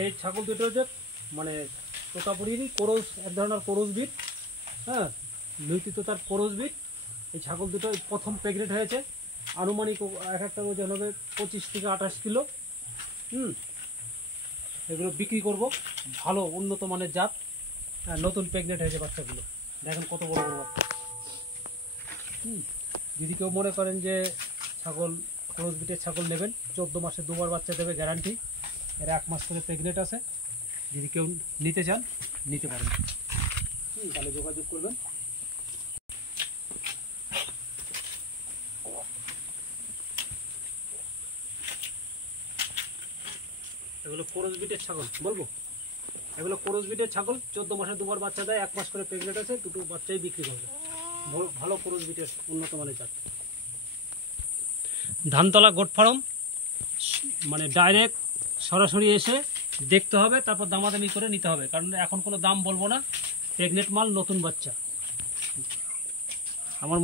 এই ছাগল দুটো হচ্ছে মানে তোতাপুরিরই কোরস, এক ধরনের কোরস বিট। হ্যাঁ, লুইতি তোতার কোরস বিট। এই ছাগল দুটো প্রথম প্রেগনেন্ট হয়েছে। আনুমানিক এক একটা ওজন হবে 25 থেকে 28 কিলো। এগুলো বিক্রি করব, ভালো উন্নত মানের জাত। হ্যাঁ, নতুন প্রেগনেন্ট হয়েছে বাচ্চাগুলো, দেখেন কত বড় বড় বাচ্চা। যদি কেউ মনে করেন যে ছাগল ক্রস বিটের ছাগল নেবেন, 14 মাসে 2বার বাচ্চা দেবে গ্যারান্টি। এর 1 মাস করে প্রেগনেন্ট আছে। যদি কেউ নিতে চান নিতে পারেন, তাহলে যোগাযোগ করবেন। এগুলো ক্রস বিটের ছাগল বলবো, এগুলো ক্রস বিটের ছাগল 14 মাসে 2বার বাচ্চা দেয়, 1 মাস করে প্রেগনেন্ট আছে, দুটো বাচ্চাই বিক্রি করবে। ভালো ক্রস বিটের উন্নত মানের জাত। ধানতলা গোট ফার্ম, মানে ডাইরেক্ট সরাসরি এসে দেখতে হবে, তারপর দামাদামি করে নিতে হবে, কারণ এখন কোনো দাম বলবো না। প্রেগনেন্ট মাল, নতুন বাচ্চা। আমার